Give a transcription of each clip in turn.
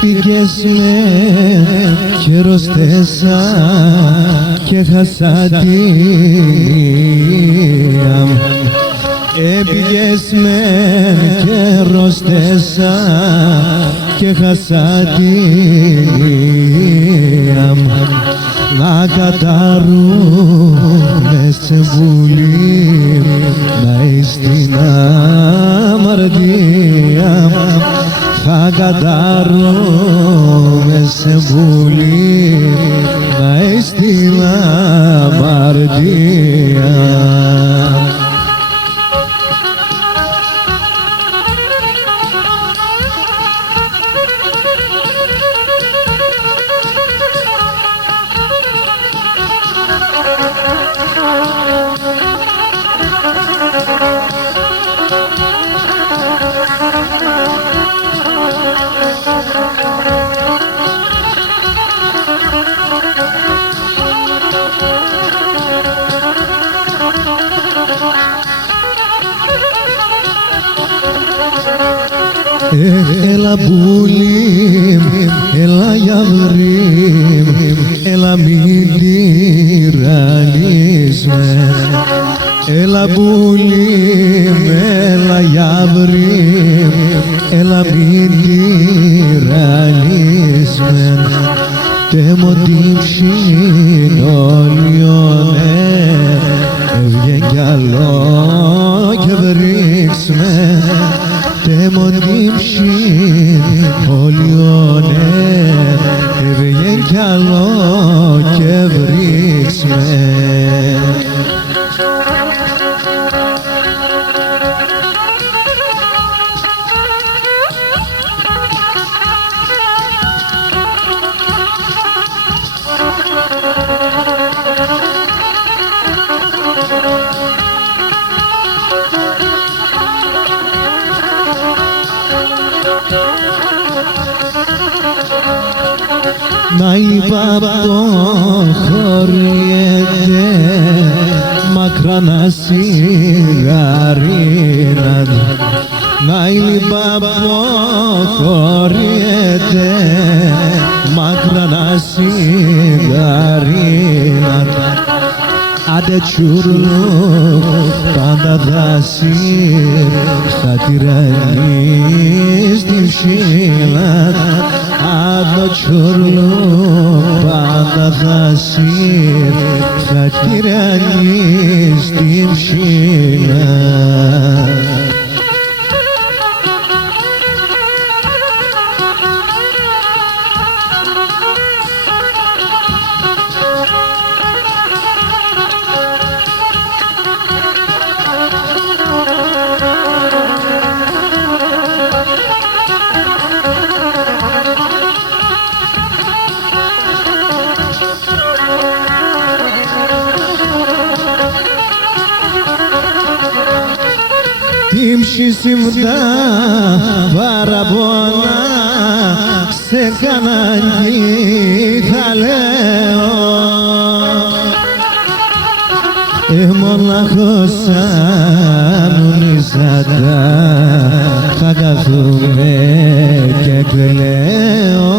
Πήγες με και ροστέσα και χάσα την Πήγες με και ροστέσα και χάσα την να καταρρούμε σε βουλή να είσαι στην αμαρτία θα καταρρούμε σε βουλή να είσαι στην αμαρτία. Έλα μπουλί, έλα γιαυρί, έλα μην τυραννείς με. Έλα μπουλί, έλα γιαυρί, έλα μην τυραννείς με. Τέμω την ψινόλιονε, έβγε κι άλλο και βρίξ με. Τέμω την ψινόλιονε, έβγε κι άλλο και βρίξ με. Να υπαποχωριέται μακρά να σιγαρίνα. Να υπαποχωριέται μακρά να σιγαρίνα. Άντε τσουρλού πάντα δάση θα τυραννείς την ψήλα. Άντε τσουρλού πάντα δάση θα τυραννείς την ψήλα. Συμφτά παραπονά σε κανάλι θα λέω μοναχός σαν ουνίζαντα θα καθούμε και κλαίω.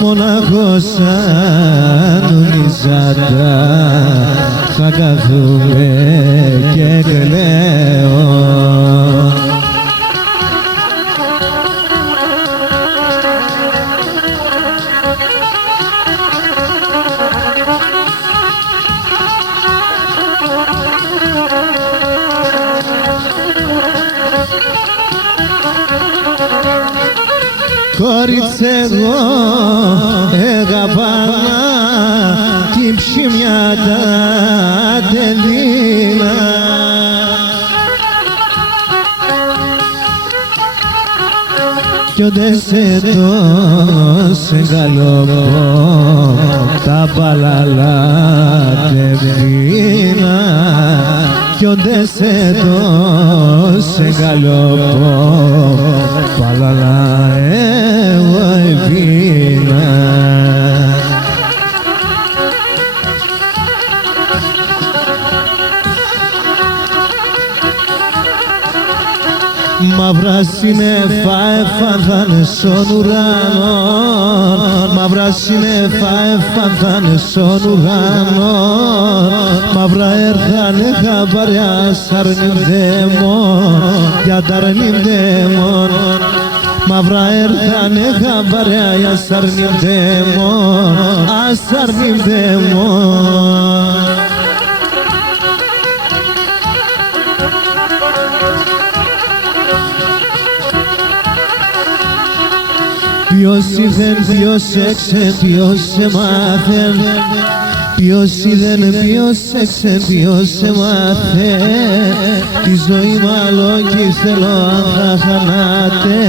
Μοναχός σαν ουνίζαντα θα καθούμε και κλαίω. Κορίτσε εγώ έγαπανα την ψημιά τα τελείνα. Κι όντε σε τόσο γαλοπό τα παλαλά τεβίνα. Κι όντε σε τόσο γαλοπό παλαλά εγώ ευίνα. μαύρα σύννεφα έφανθανε στον ουρανό, μαύρα σύννεφα έφανθανε στον ουρανό, μαύρα έρθανε χαμπαριά σαρνιμδαίμον, για ταρνιμδαίμον, μαύρα έρθανε χαμπαριά για σαρνιμδαίμον, ασαρνιμδαίμον. Ποιος είδεν, ποιος έξεν, ποιος εμάθεν, ποιος είδεν, ποιος έξεν, ποιος εμάθεν, τη ζωή μάλλον κι θέλω αν θα χανάτε,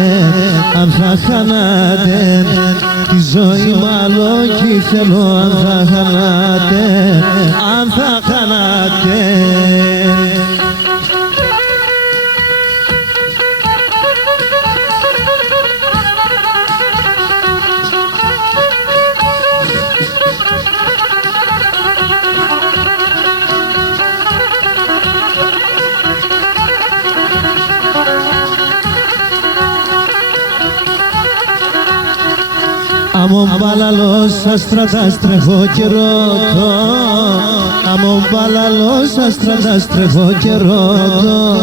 αν θα χανάτε, τη ζωή μάλλον κι θέλω αν θα χανάτε, αν θα χανάτε. Αμον παλαλός αστρατάς τρέχω και ρωτώ, αμον παλαλός αστρατάς τρέχω και ρωτώ,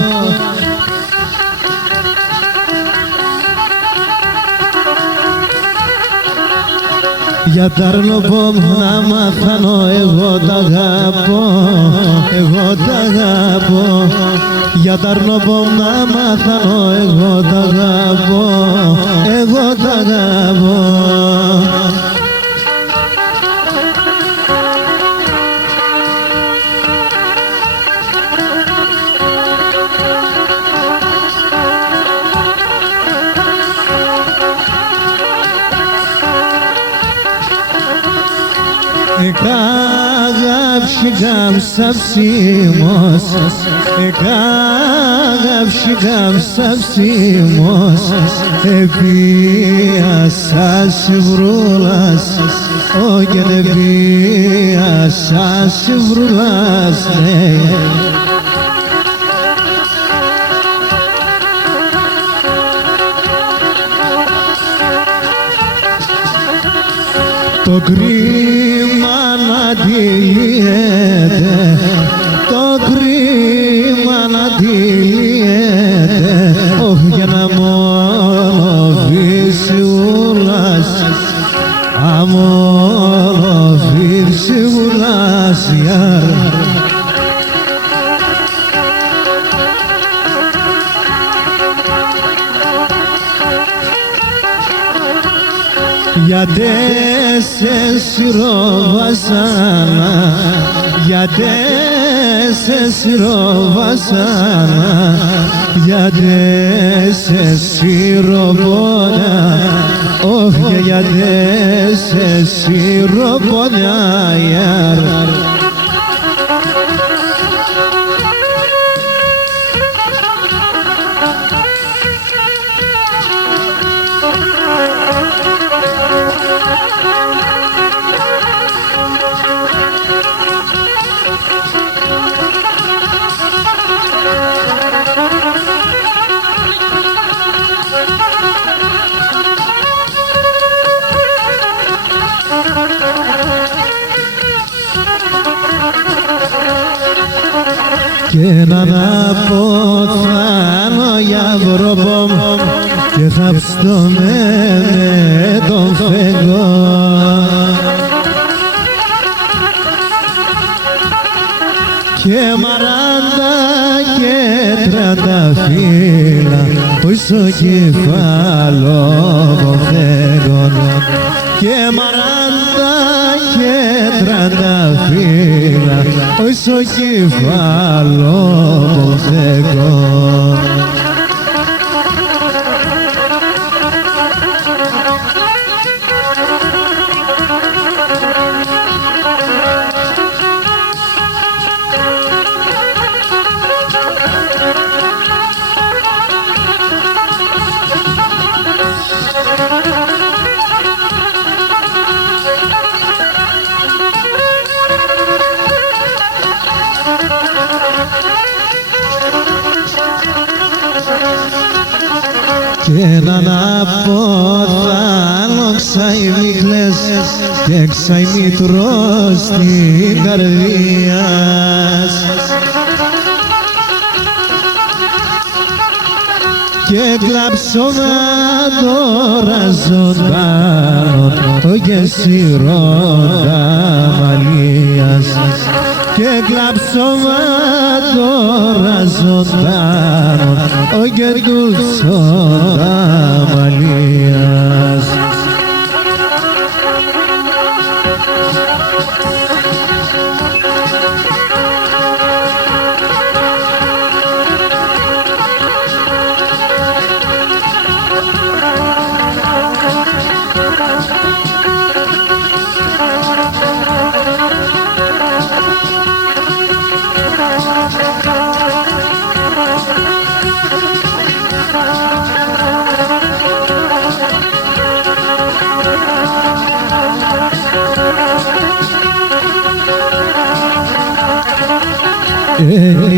για τ' αρνοπόμ να μαθάνω εγώ τ' αγαπώ, εγώ τ' αγαπώ, για τ' αρνοπόμ να μαθάνω εγώ τ' αγαπώ, εγώ τ' αγαπώ. Εκάγαψη σαψίμος, εκάγαψη σαψίμος, επίασας βρούλας, όχι επίασας βρούλας, ναι. Το κρίμα να αντιλύεται, το κρίμα να αντιλύεται, όχι για να μόνο φυσιούλας, αμόνο φυσιούλας, γιαρ. Γιατί σε σιροβασάνα, γιατί σε σιροβασάνα, γιατί σε σιροβόνα, όχι γιατί σε σιροβόνα, γιαρ. Και έναν αποθάνω για βροπόμ και θαυστώ με τον φεγγό. Και μαράντα και τρανταφύλλα πίσω κεφάλο φεγγόν. Και μαράντα και τρανταφύλλα πίσω κεφάλο φεγγόν. και έναν αποθάλω ξαϊμίκλες και ξαϊμίτρος στην καρδία. Και κλαψώμα τώρα ζωντάνων και σιρώντα μαλλίας. Και κλαψώμα τώρα ζωντάνων και τουλσόντα μαλλίας.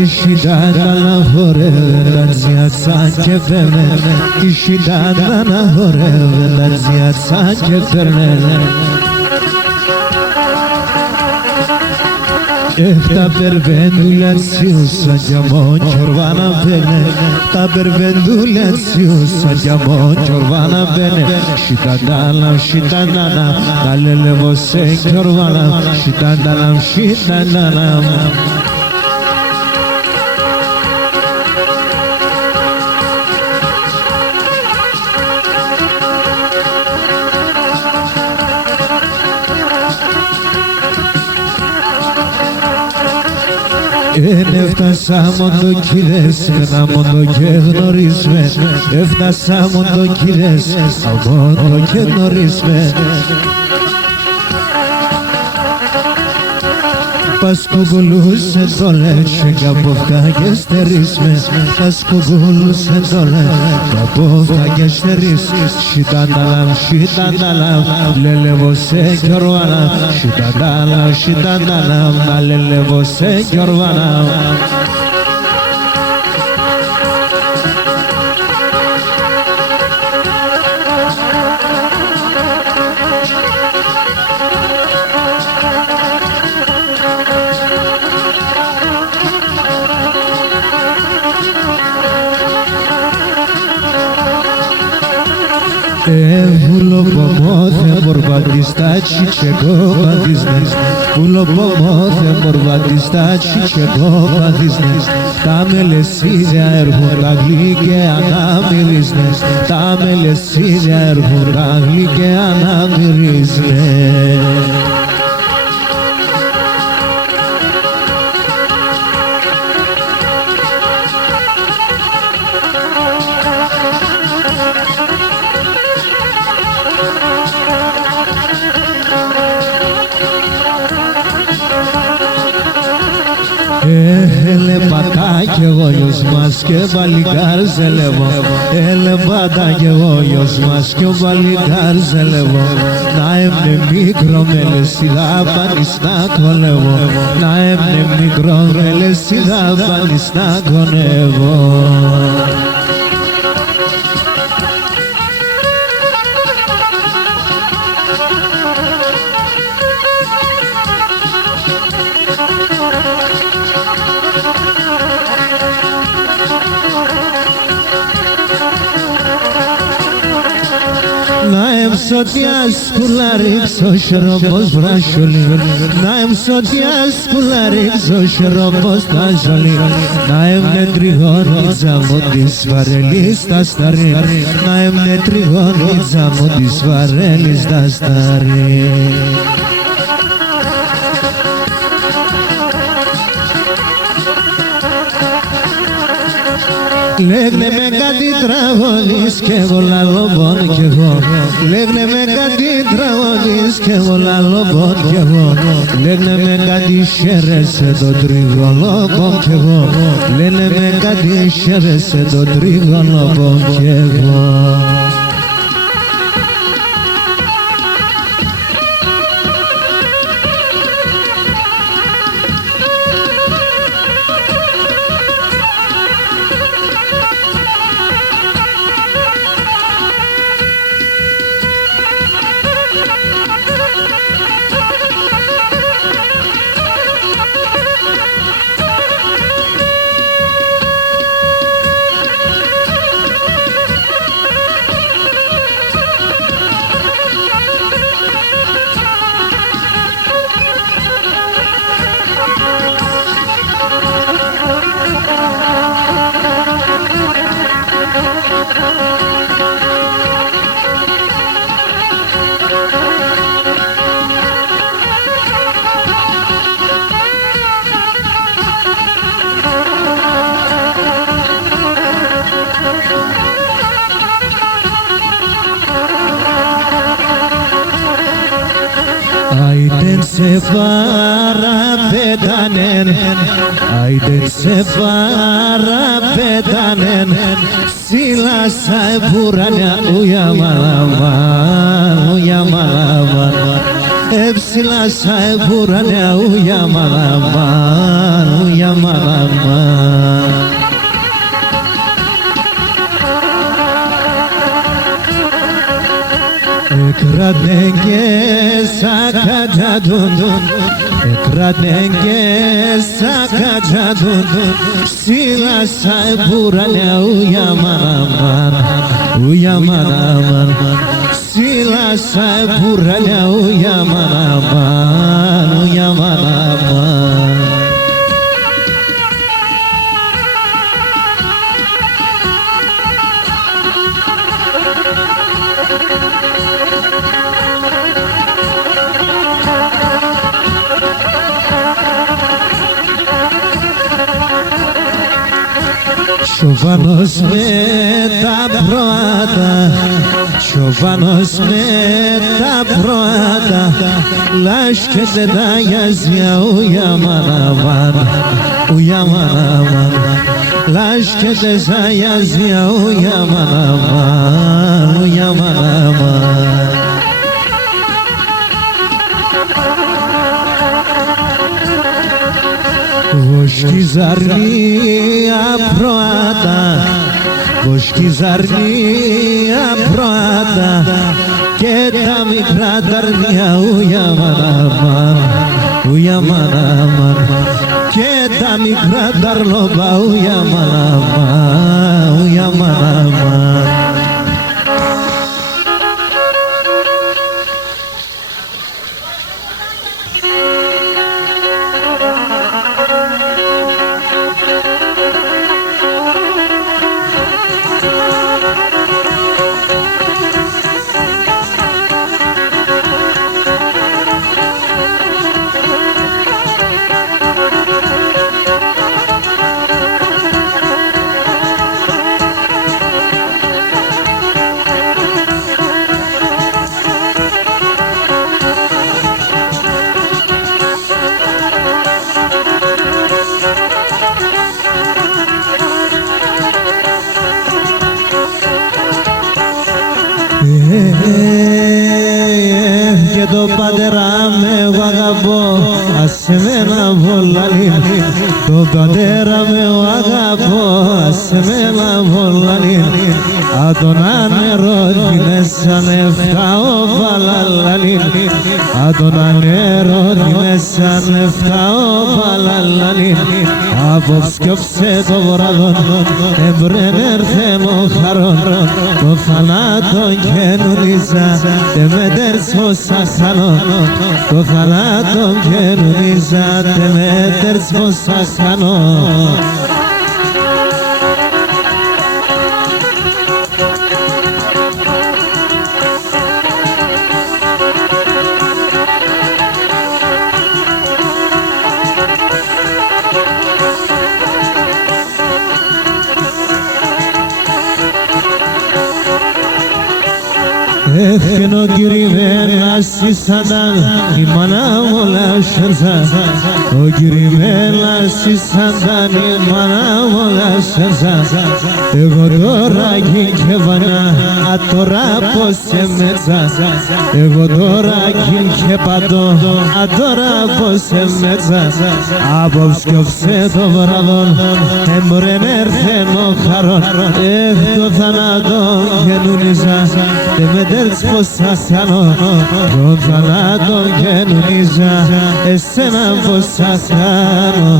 Işidana horevdan ziyad sanki vermene İşidana horevdan ziyad sanki vermene Efta bervenduler siusa camon çorvana bene Ta bervenduler siusa camon çorvana bene Şitandalam Nalele vosen çorvana Şitandalam Έφτασα μόνο κύριες, ένα μόνο και γνωρίσμε Έφτασα μόνο κύριες, μόνο και γνωρίσμε Πασκογουλούσε το λέσαι, καπόφτα και στερίσμε Πασκογουλούσε το λέσαι, καπόφτα και στερίσεις Şitandalam, lele você körvana Şitandalam, lele você körvana Βούλο πομόθε μορβαντιστάτσι και κοπαντισνες Βούλο πομόθε μορβαντιστάτσι και κοπαντισνες Τα μελεσίδια έρχουν τα γλυκαία να μυρίσνες Τα μελεσίδια έρχουν τα γλυκαία να μυρίσνες Έλε πατά κι εγώ γιος μας και βαλικάρ ζελεύω Έλε πατά κι εγώ γιος μας και βαλικάρ ζελεύω Να έμνε μικρό με λεσίδα πάνεις να κολεύω Να έμνε μικρό με λεσίδα πάνεις να κονεύω Να εμσωτιάς κουλά ρίξω σιρόπος βράσιολι Να εμσωτιάς κουλά ρίξω σιρόπος τα ζολι Να έμνε τριγώνιτσα μου της βαρέλης τα σταρί Να έμνε τριγώνιτσα μου της βαρέλης τα σταρί Λέγνε με κάτι τραγωδείς κι εγώ λαλώ πον κι εγώ Λέγνε με κάτι τραγωδείς κι εγώ λαλώ πον κι εγώ Λέγνε με κάτι χαίρεσαι το τρίγωνο πον κι εγώ Λένε με κάτι χαίρεσαι το τρίγωνο πον κι εγώ separabedanen Haydi separabedanen Sila sayburana uyamalaman Uyamalaman Hepsila sayburana uyamalaman Uyamalaman Ekradenge sakacadun Ekradenge sakacadun Sila sayburana uyamalaman Uyamalaman Sila sayburana uyamalaman Uyamalaman Çovanos με τα πρώτα, Çovanos με τα πρώτα, λάσκεται τα γιαζιά ουιαμαναβάν, ουιαμαναβάν, λάσκεται τα γιαζιά ουιαμαναβάν, ουιαμαναβάν. Βοσκή ζαρνία πρώτα, βοσκή ζαρνία πρώτα και τα μικρά ταρνία ουιαμαναμάν, ουιαμαναμάν και τα μικρά ταρλόπα ουιαμαναμάν, ουιαμαναμάν. Και το πατέρα με αγαπώ, άσε με να βολαλήν. Το πατέρα με αγαπώ, άσε με να βολαλήν. Αν τον ανερώτηνε σαν εφτάω παλαλαλήν. Αν τον ανερώτηνε σαν εφτάω παλαλαλήν. Απόψε το βράδον, εμπρεν έρθε μου χαρόν. Το θανάτο καινούριζα, τε με τέρσω σαχανό. Το θανάτο καινούριζα, τε με τέρσω σαχανό. Ενώ κυριμένα σισανταν η μάνα μου λάσσενσα. Ο κυριμένα σισανταν η μάνα μου λάσσενσα. Εγώ τώρα κινκεβανά, α τώρα πως σε μέτσα. Εγώ τώρα κινκεπατώ, α τώρα πως σε μέτσα. Απόψε το βράδον, εμπρεν έρθεν ο χαρόν. Το θανάτο καινούριζα, τε με τέρς πως σας κάνω. Το θανάτο καινούριζα, εσένα πως σας κάνω.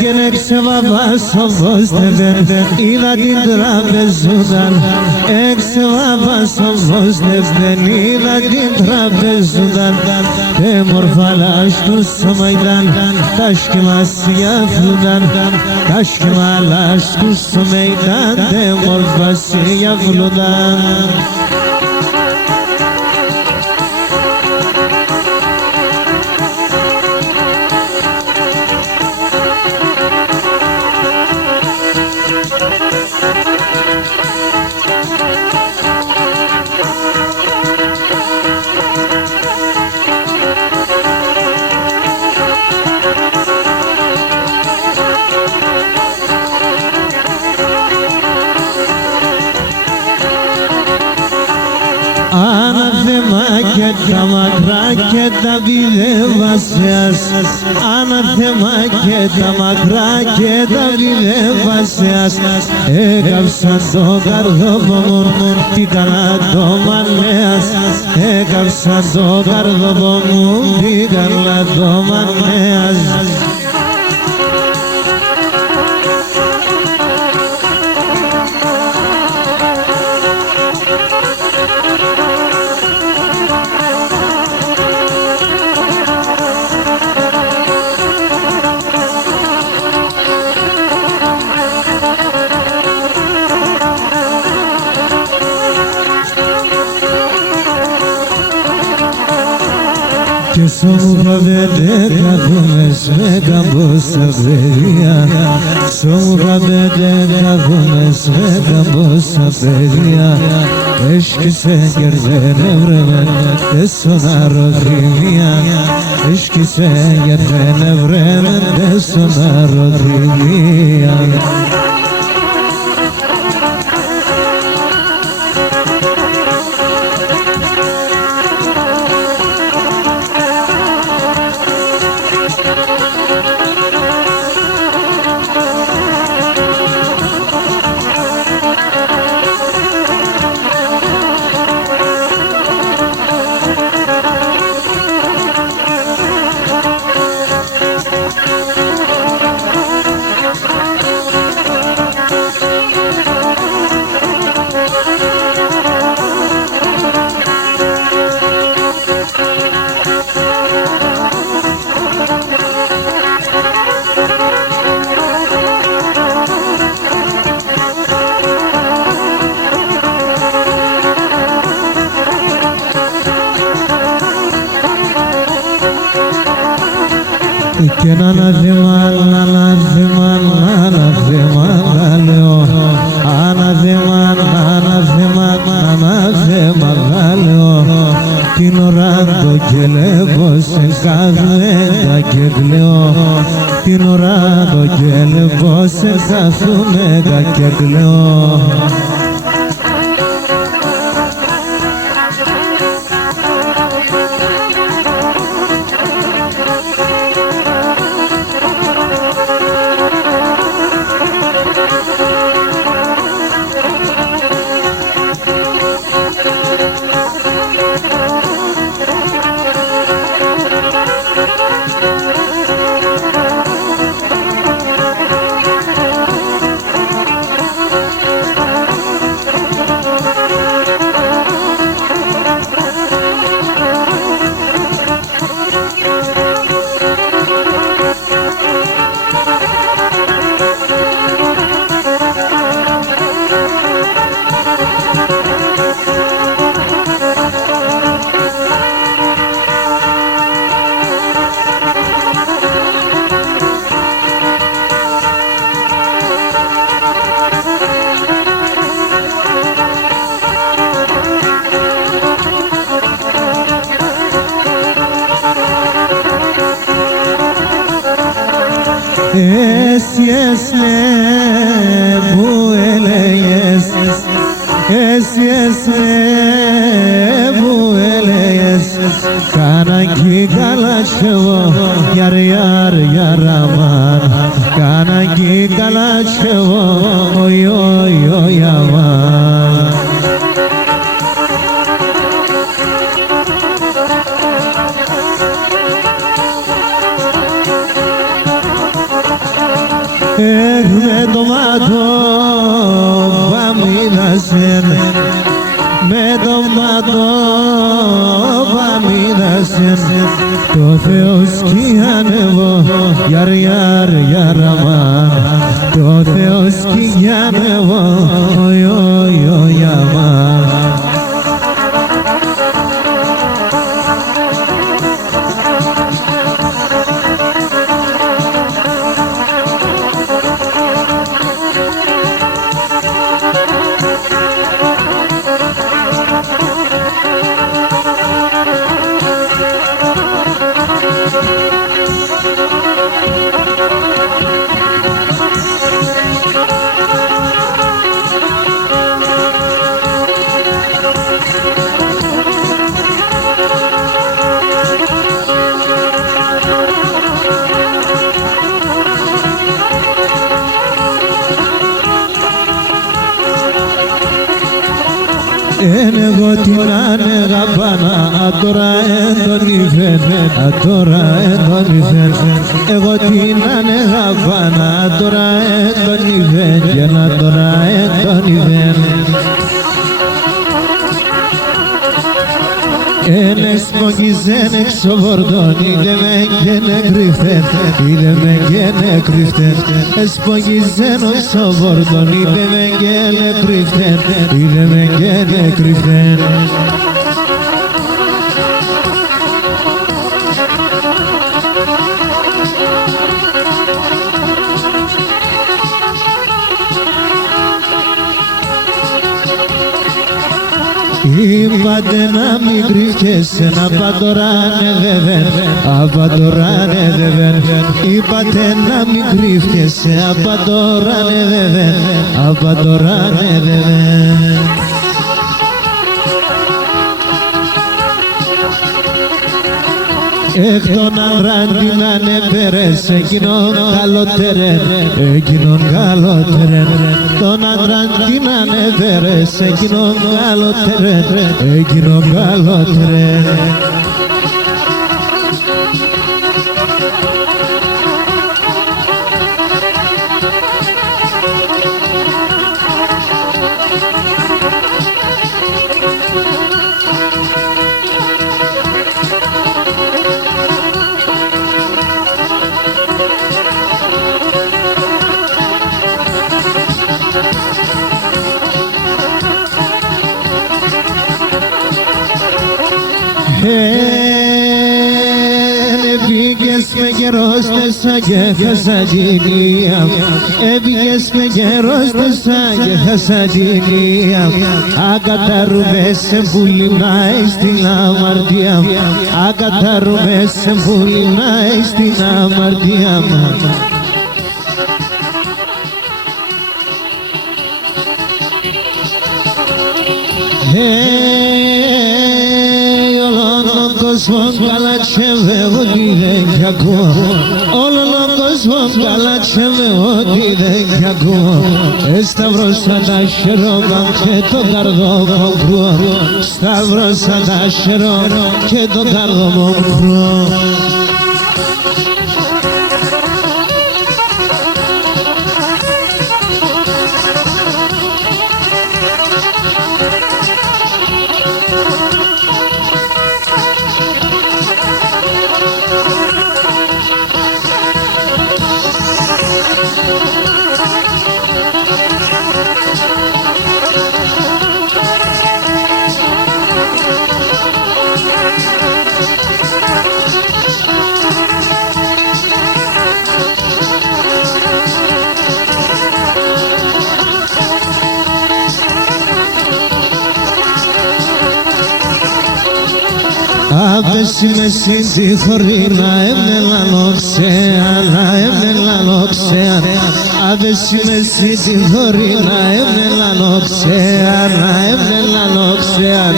Gene sevaba somos neven ila din trabezudan sevaba somos neven ila din trabezudan temur falaş kusmaydan taşkılas yafludan taşkılaş kusmaydan temur fasi yafludan Anathema και τα βιδεύασες Anathema και τα μακρά και τα βιδεύασες Έκαψαν το καρδόπο μου τι καλά το μανέας Έκαψαν το καρδόπο μου τι καλά το μανέας Και σώμουχα δεν καθόμες με καμπόσα παιδιά Σώμουχα δεν καθόμες με καμπόσα παιδιά Έσκησε κερδένε βρέμε τέσσονα ροδρυμία Έσκησε κερδένε βρέμε τέσσονα ροδρυμία Και να αναθέμα, αναθέμα, αναθέμα, λέω Αναθέμα, αναθέμα, αναθέμα, λέω Την ώρα το κελεύω σε καθέντα και κλαίω Την ώρα το κελεύω σε καθέντα και κλαίω Εσύ που έλεγες Εσύ που έλεγες Κάναν κι καλά τσεβό Γιαρ γιαρ γιαρ αμάν Κάναν κι καλά τσεβό Οι οι οι αμάν με το μάτο παμίδασεν, με το μάτο παμίδασεν, το Θεό σκιάνευο, γιαρ γιαρ γιαρ αμάν, το Θεό σκιάνευο, οι οι οι αμάν. Εγώ την ανεγαπάνα, τώρα τον ηφεν, τώρα τον ηφεν. Εγώ την ανεγαπάνα, τώρα τον ηφεν, και να τώρα τον ηφεν. Ένας μογίζεν εξοβορδόν, είδε με και νεκρυφτεν, είδε με και νεκρυφτεν. Ένας μογίζεν εξοβορδόν, είδε με και νεκρυφτεν, είδε με και νεκρυφτεν. Είπατε να μην κρύβκεσαι, να παντοράνε βεβαίν, απαντοράνε βεβαίν. Είπατε να μην κρύβκεσαι, απαντοράνε βεβαίν, απαντοράνε βεβαίν. Εκ των ανδρών την ανέπερες, εκείνον καλότερεν, εκείνον καλότερεν. Τον ανδρών την ανέπερες, εκείνον καλότερεν, εκείνον καλότερεν. Πήγες με καιρός τεσά και χασαντινία, πήγες με καιρός τεσά και χασαντινία. Ακαταρούμε σε βουλινάει στην αμαρτία, ακαταρούμε σε βουλινάει στην αμαρτία. Όλον καλάτσεβε ότι δεν κι ακούω, όλον ο κόσμος καλάτσεβε ότι δεν κι ακούω. Σταυρώσα τα χερόμα και το καρδό μου κρούω, σταυρώσα τα χερόμα και το καρδό μου κρούω. Άβεση με συντυχωρεί να έμνελα οξέα, να έμνελα οξέα. Άβεση με συντυχωρεί να έμνελα οξέα, να έμνελα οξέα.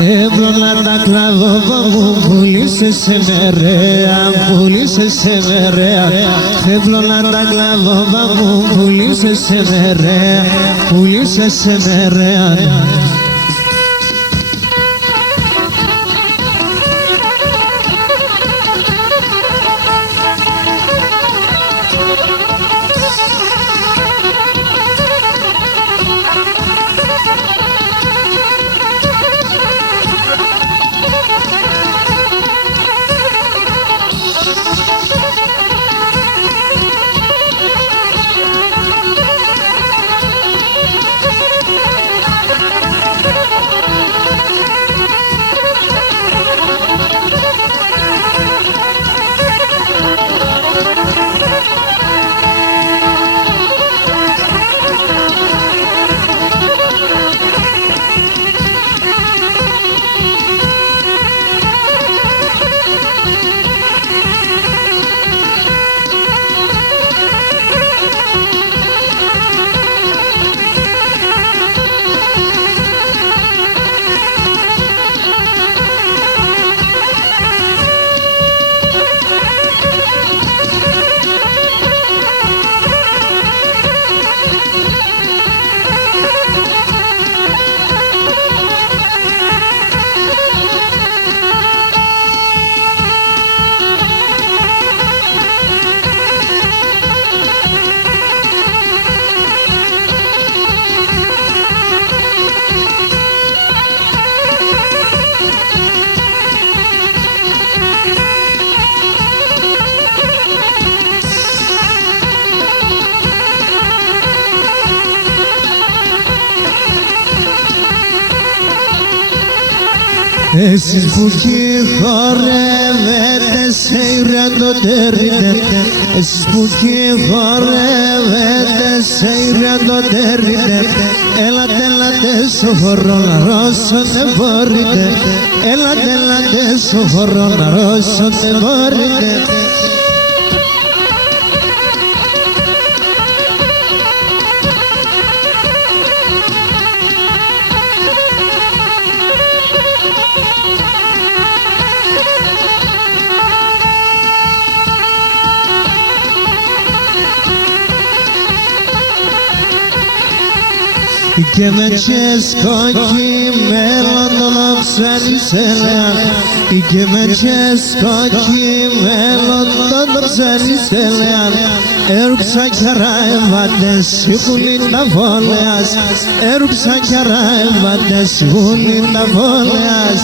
Έβρολα τα κλαδόβα μου, πουλήσε σε μερέα, πουλήσε σε μερέα. Έβρολα τα κλαδόβα μου, πουλήσε σε μερέα, πουλήσε σε μερέα. εσείς που κι χορεύετε σε ηραντοτέρητε, εσείς που κι χορεύετε σε ηραντοτέρητε, έλατε, έλατε στο χώρο να ρώσετε μπορείτε, έλατε, έλατε στο χώρο να ρώσετε μπορείτε. Και με τσέσκοκι μέλλον το δοξανισέλεαν, και με τσέσκοκι μέλλον το δοξανισέλεαν, έρουψα κιαρά εβάτες σιγούλιν τα βόλεας, έρουψα κιαρά εβάτες σιγούλιν τα βόλεας.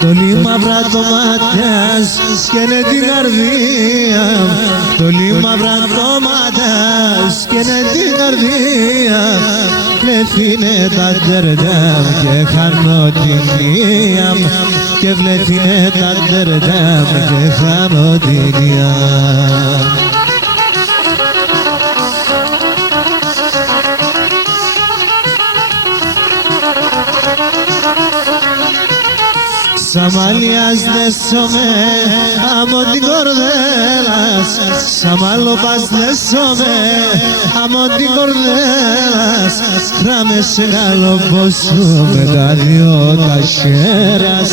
Τολί μαύρα το μάτιας σκένε την καρδία, τολί μαύρα το μάτιας σκένε την καρδία, βλέφινε τα τερτάμ και χάνω την μία, και βλέφινε τα τερτάμ και χάνω την μία. Σαμάλιας δέσομαι από την κορδέλα, Σαμάλοπας δέσομαι από την κορδέλα, κράμε σε γαλοπόσου με τα δυο τα χέρας,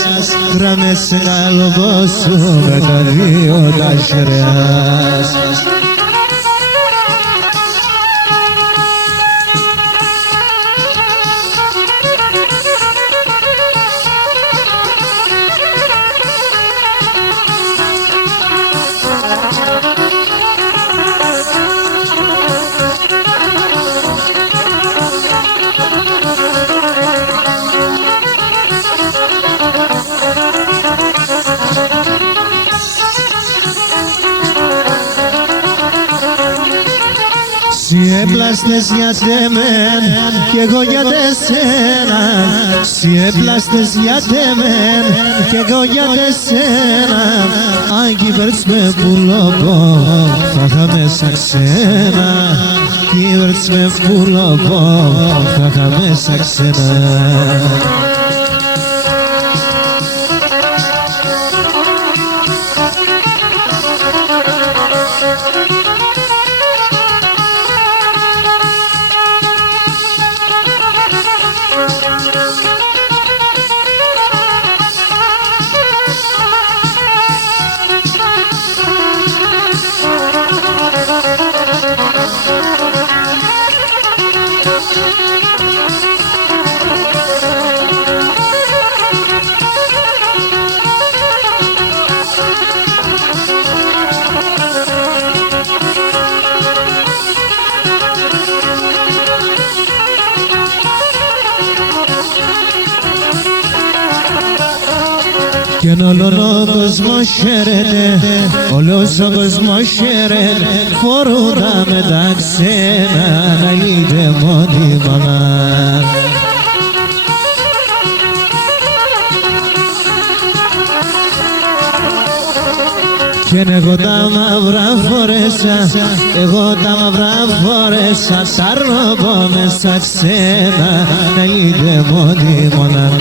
κράμε σε γαλοπόσου με τα δυο τα χέρας. Συ έπλαστες για τεμέν κι εγώ για τεσένα, συ έπλαστες για τεμέν κι εγώ για τεσένα, αν κυβέρτς με πουλοπό θα είχα μέσα ξένα, κυβέρτς με πουλοπό θα είχα μέσα ξένα. Κι όλον ο κόσμος χαίρεται, όλος ο κόσμος χαίρεται, φορούντα με τα ξένα να λείπε μόνη μαμά. Κι εγώ τα μαύρα φορέσα, εγώ τα μαύρα φορέσα, τ' αρνώ μέσα ξένα να λείπε μόνη μαμά.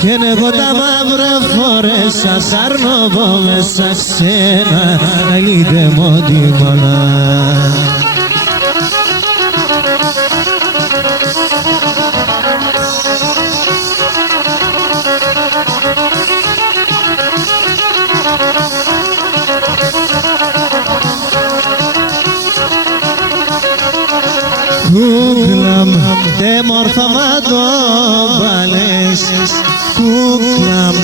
Κι εγώ τα μαύρα φορέσα, τ' αρνώ μέσα ξένα να λείπε μόνη μαμά. κούκλαμ τε μόρφα μα το βάλες, κούκλαμ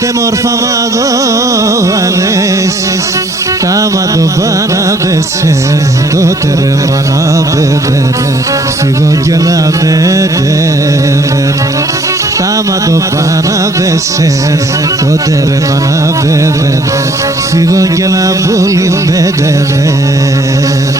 τε μόρφα μα το βάλες, τα μα το παναβέσαι, το τερμα να πέμπεν, φύγω και λαμέτεμεν. Τα μα το παναβέσαι, το τερμα να πέμπεν, φύγω και λαμπούλιμέτεμεν.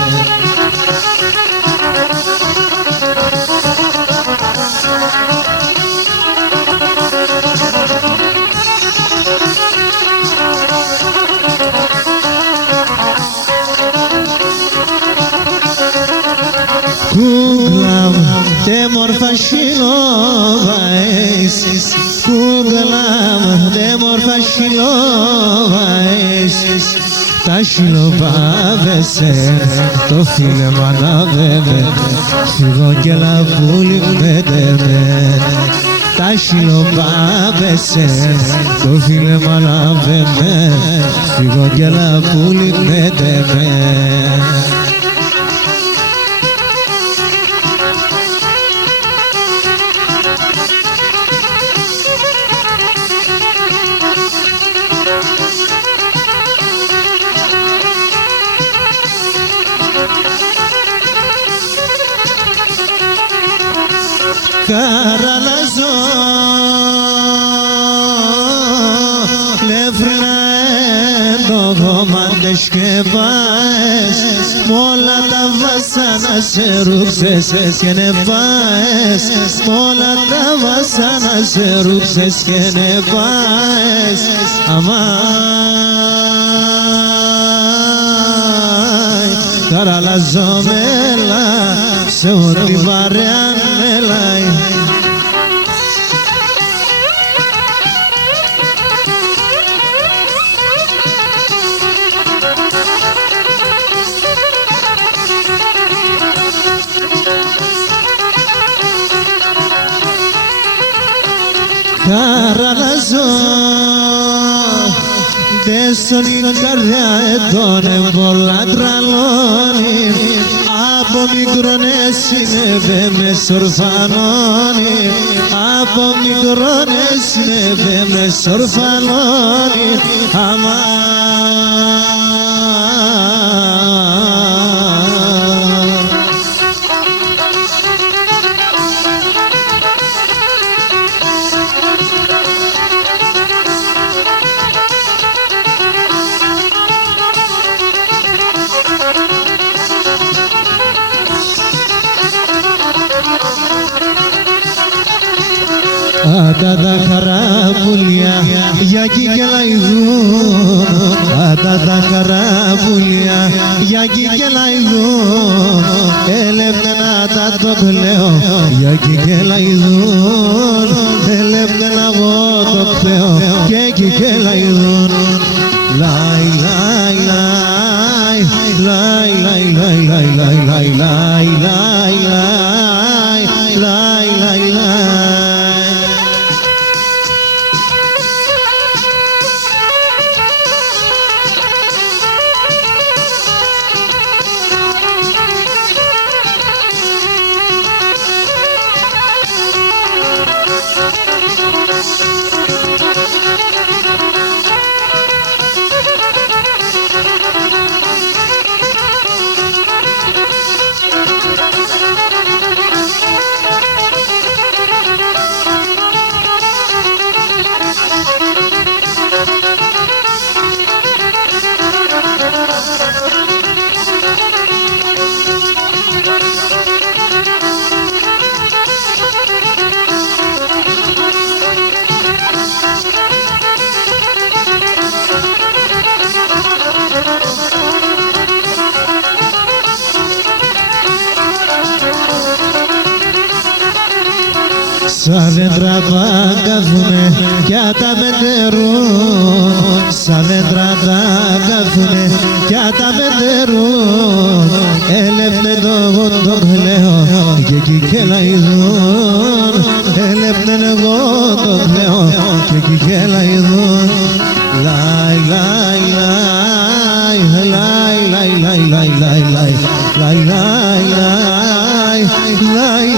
Κούγκλαμ τε μόρφα σιλόβαες, κούγκλαμ τε μόρφα σιλόβαες, τα σιλοβάβεσαι, το φίλεμα να βέβαι, φύγω και λαβούλι μέτεμεν. Τα σιλοβάβεσαι, το φίλεμα να βέβαι, φύγω και λαβούλι μέτεμεν. Καραλαζό λεφρινά εντογόμαντες και πάες, μ' όλα τα βασάνα σε ρούξες και νεπάες, μ' όλα τα βασάνα σε ρούξες και νεπάες. Αμάι καραλαζό μέλα σε ό,τι παρέα μέλαει. Καραλαζό δε στον η καρδιά ετών πολλά τραλώνει, από μικρόνες συνέβε με σορφανώνει, από μικρόνες συνέβε με σορφανώνει. Άντα τα χαραπουλιά για κικελαϊδούν, άντα τα χαραπουλιά για κικελαϊδούν, έλευνε να τα το κλαίω για κικελαϊδούν, έλευνε να εγώ το κλαίω και κικελαϊδούν. Λαϊ λαϊ λαϊ λαϊ λαϊ λαϊ λαϊ λαϊ λαϊ λαϊ λαϊ λαϊ λαϊ. Σαν δέντρα παγκαθούνε κι τα μετερούν, σαν δέντρα τα κάθουνε κι τα μετερούν, έλεπνε το εγώ το κλαίω και εκεί κελαϊδούν, έλεπνε εγώ το κλαίω και εκεί κελαϊδούν. Λαϊ λαϊ λαϊ λαϊ λαϊ λαϊ λαϊ λαϊ λαϊ λαϊ λαϊ λαϊ λαϊ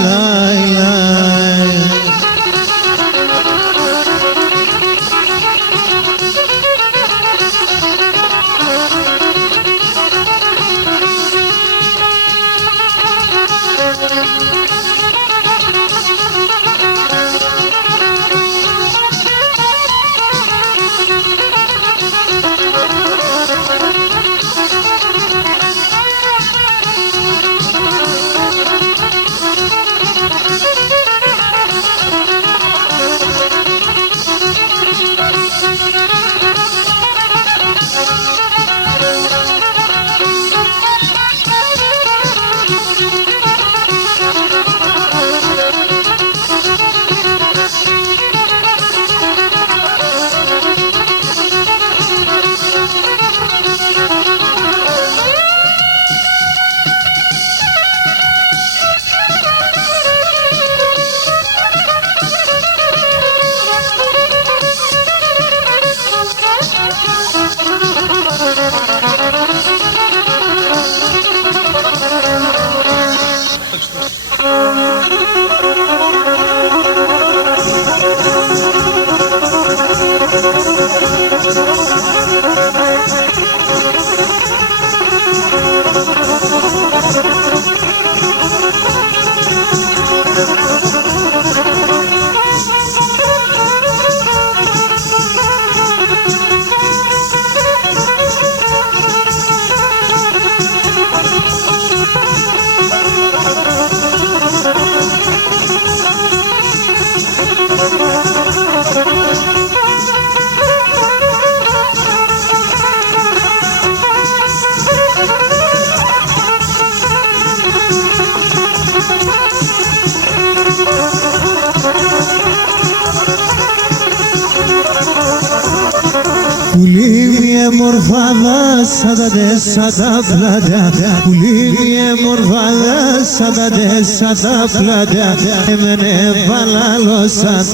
Πουλίμιε μορφάδα σαν τα τέσσερα πλάτα, πουλίμιε μορφάδα σαν τα τέσσερα πλάτα, εμενε παλάλωσαν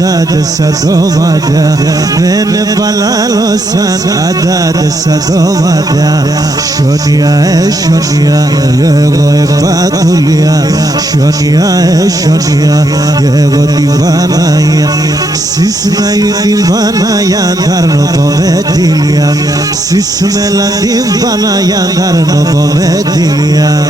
τα τέσσερα μάτια, εμενε παλάλωσαν τα τέσσερα μάτια. Σιωνία, σιωνία, εγώ επατουλία, σιωνία, σιωνία, εγώ την Παναγία, συσνάει την Παναγία, τάρνω πομετήλια, συσμέλα την Παναγία, τάρνω πομετήλια.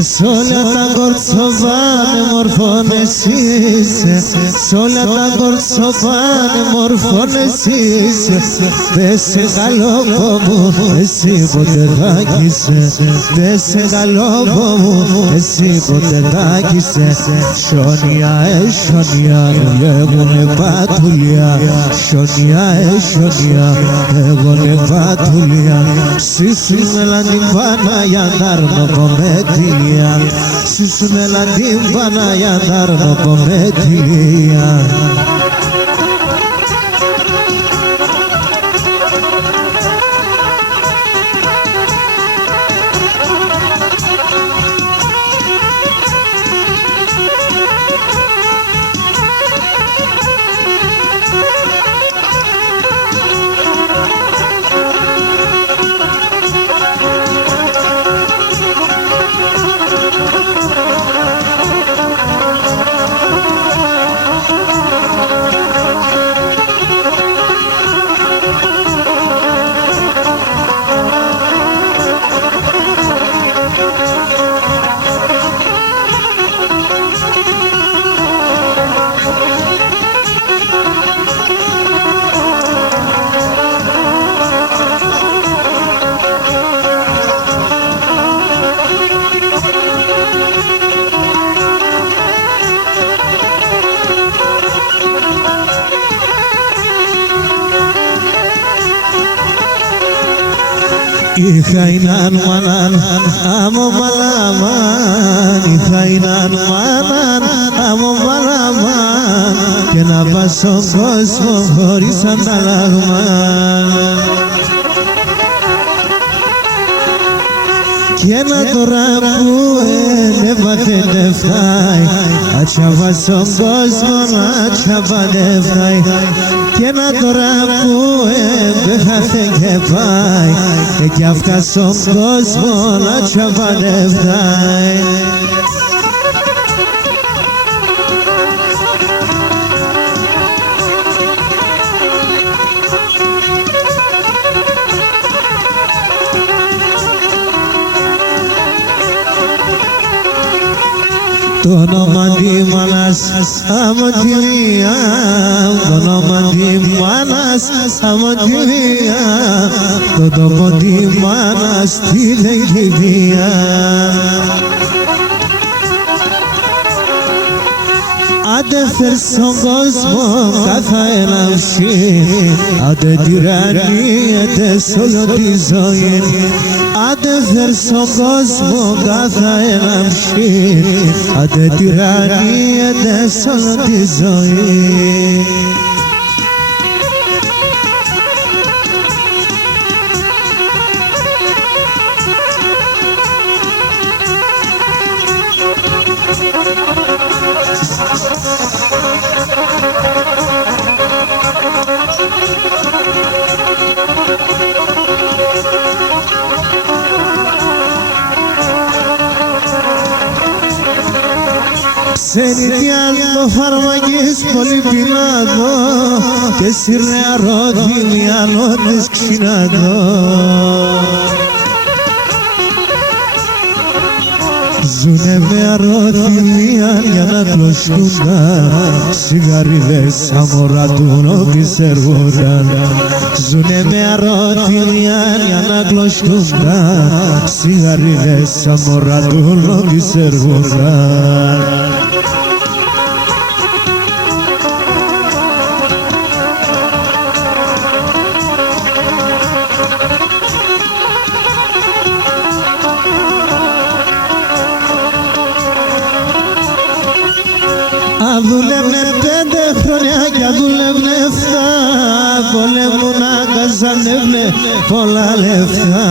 Σ' όλα τα κορτσοβάνε μορφών εσύ είσαι, σ' όλα τα κορτσοβάνε μορφών εσύ είσαι. Πες σε καλό μου, εσύ ποτέ θα κοίσαι, πες σε καλό μου, εσύ ποτέ θα κοίσαι. Σιωνία, σιωνία, λέγουνε πατουλιά, σιωνία, σιωνία, λέγουνε πατουλιά. Συσμέλα την Παναγία, τάρνω πομετήλια, συσμέλα την Παναγία, τάρνω πομετήλια. Ihainan manan amo malaman, ihainan manan amo malaman, και να πας στον κόσμο χωρίς αντάλλαγμα. Κι ένα τώρα που έπαθε δεν φτάει, ατσάβα στον κόσμο να τσάβα δεν φτάει. Κι ένα τώρα που έπαθε και πάει, κι αυτά στον κόσμο να τσάβα δεν φτάει. Το όνομα τη μάνας από τη μία, το όνομα τη μάνας από τη μία, το τόπο τη μάνας τη δεκηδία. Άντε φέρ' στον κόσμο κάθε ελαυσή, άντε τυραννιέται σ' όλο τη ζωή. Άντε φέρ' στον κόσμο κάθε ελαυσή, άντε τυραννιέται σ' όλο τη ζωή. Thank you. ξενιτιάζω φαρμακής πολύ πεινάδω και σύρνε αρρώδινιανό της ξυνάδω. Ζουνε με αρρώδινιαν για να κλωσκούνταν σιγαρίδες σαν μωρά του νόβις εργούνταν. Ζουνε με αρρώδινιαν για να κλωσκούνταν σιγαρίδες σαν μωρά του νόβις εργούνταν. Αν δούλευνε 5 χρόνια κι αν δούλευνε 7 πολέμου να καζανεύνε πολλά λεφτά.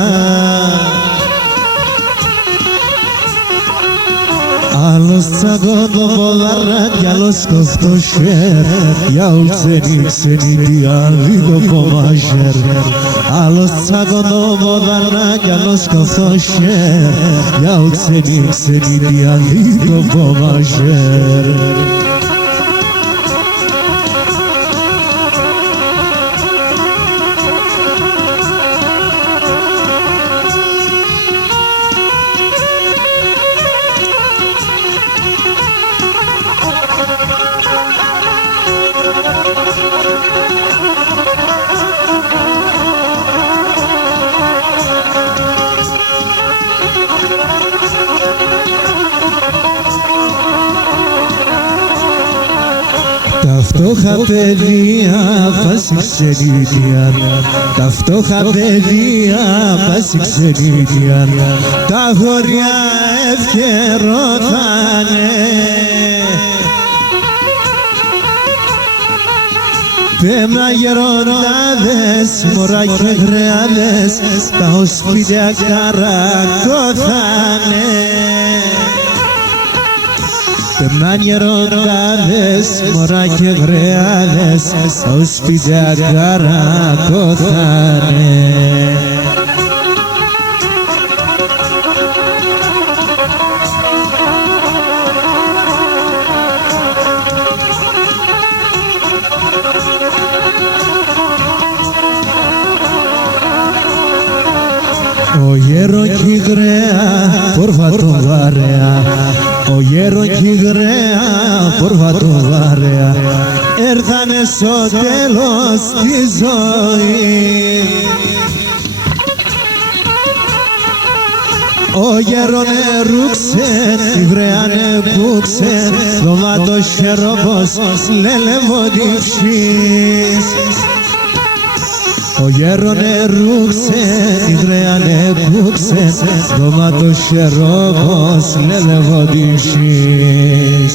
Άλλος τσακώ το ποδαρά κι άλλος κοφτό σέρ για ου ξένη τι άλλη το κομμάζερ. Άλλος τσακώ το ποδαρά κι άλλος κοφτό σέρ για ου ξένη τι άλλη το κομμάζερ. Τα φτώχα παιδεία πάση ξενίτιαν, τα φτώχα παιδεία πάση ξενίτιαν, τα αγόρια ευκαιρώθανε. Πέμνα γεροντάδες, μωρά και γρεάδες, τα οσπίτια καρακώθανε. Πέμναν γεροντάδες, μωρά και γρεάδες, τα οσπίτια καρακώθανε. Ο γέρο κι η γραία πόρβα το βαρέα, ο γέρο κι η γραία πόρβα το βαρέα, έρθανε στο τέλος τη ζωή. Ο γέρο νερούξεν, η γραία νεκούξεν, δωμάτος χερόπος λελεβοντιψής. Ο γέρο νερούξεν, η γραία νεκούξεν, δωμάτος χερόπος λελεβοντιψής.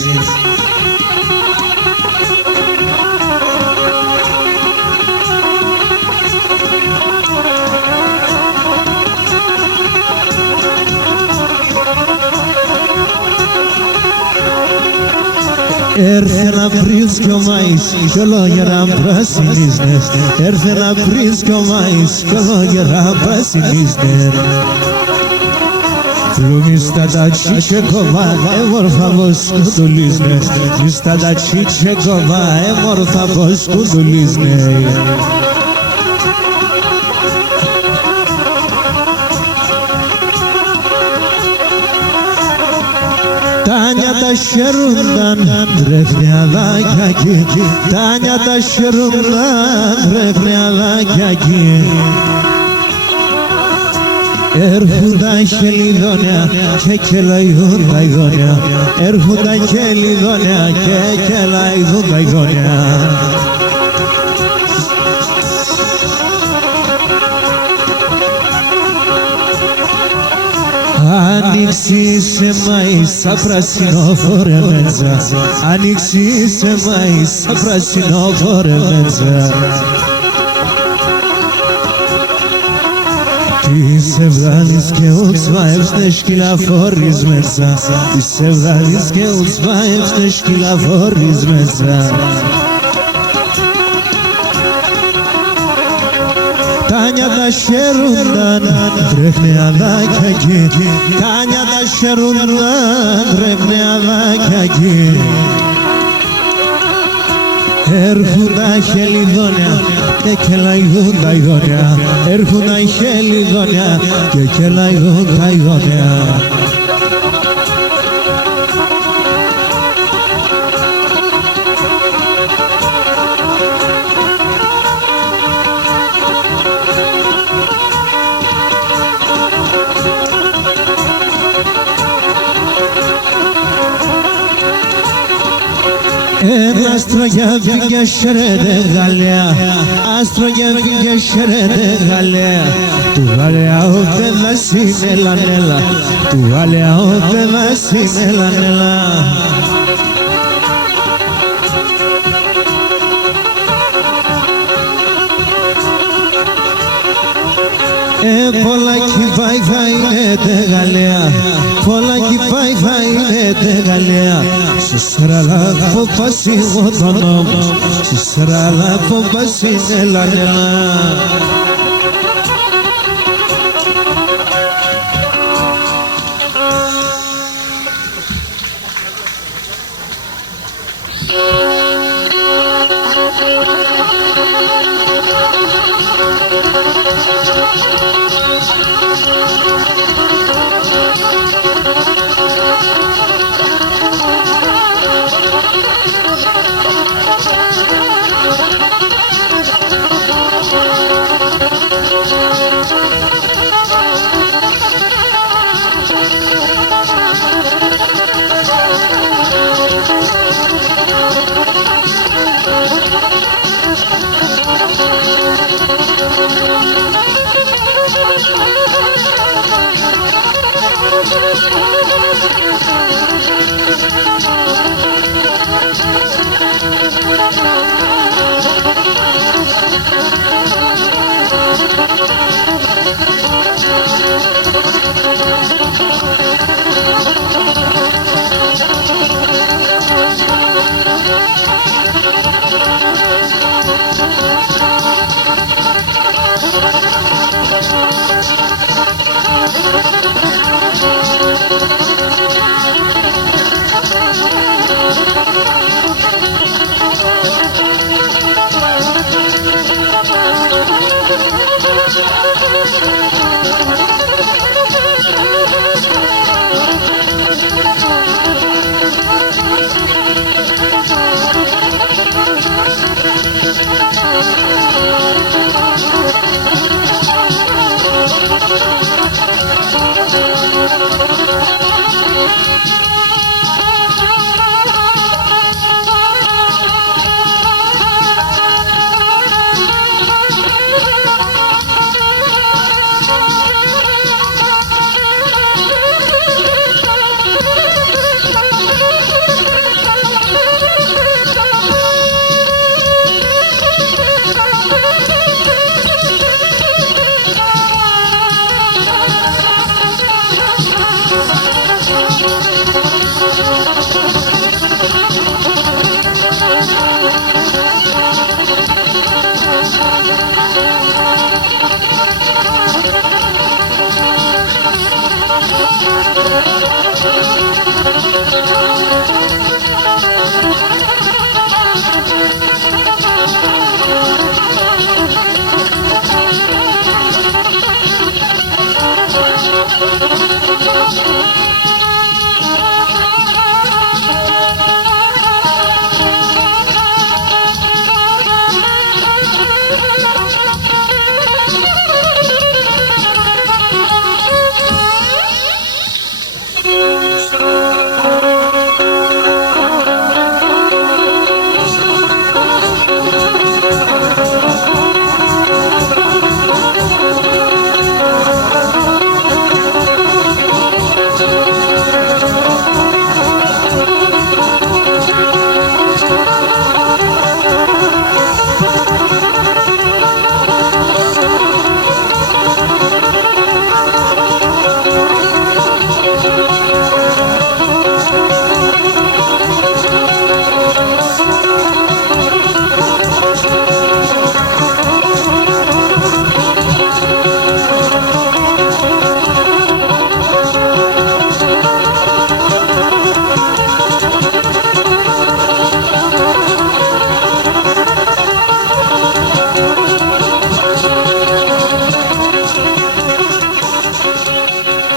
Έρθε να βρεις κι ο μάης κι ολόγερα πράσινισνε, έρθε να βρεις κι ο μάης κι ολόγερα πράσινισνε. Λουμίστα τα τσίτσεκοβά, έμορφα πως κουτουλίσνε, μίστα τα τσίτσεκοβά, έμορφα πως κουτουλίσνε. Τάνια τα χαιρούνταν τρεφνιαδάκια εκεί, τάνια τα χαιρούνταν τρεφνιαδάκια εκεί. Έρχονταν χελιδόνια και κελαϊδούν τα ειδόνια, έρχονταν χελιδόνια και κελαϊδούν τα ειδόνια. Άνοιξη σε μάης σαν πράσινο φορεμέτσα, άνοιξη σε μάης σαν πράσινο φορεμέτσα. Τις εβδάλεις και ουτσβάευσνε σκυλαφόρεις μέσα, τις εβδάλεις και ουτσβάευσνε σκυλαφόρεις μέσα. Τάνια τα χαίρονταν τρέχνε αδάκια εκεί Τάνια τα χαίρονταν τρέχνε αδάκια εκεί Έρχουν τα χελιδόνια και κελαϊδούν τα ειδόνια Έρχουν τα χελιδόνια και κελαϊδούν τα ειδόνια Ένα άστρο για βγήκε σέρετε Γαλλία Άστρο για βγήκε σέρετε Γαλλία Του Γαλλία ο παιδάς είναι λανέλα Του Γαλλία ο παιδάς είναι λανέλα Πολλάκι πάει θα είναι τε Γαλλία Πολλάκι πάει θα είναι τε Γαλλία Συσραλά φοβάς εγώ τον νόμο Συσραλά φοβάς είναι λανέλα Thank you.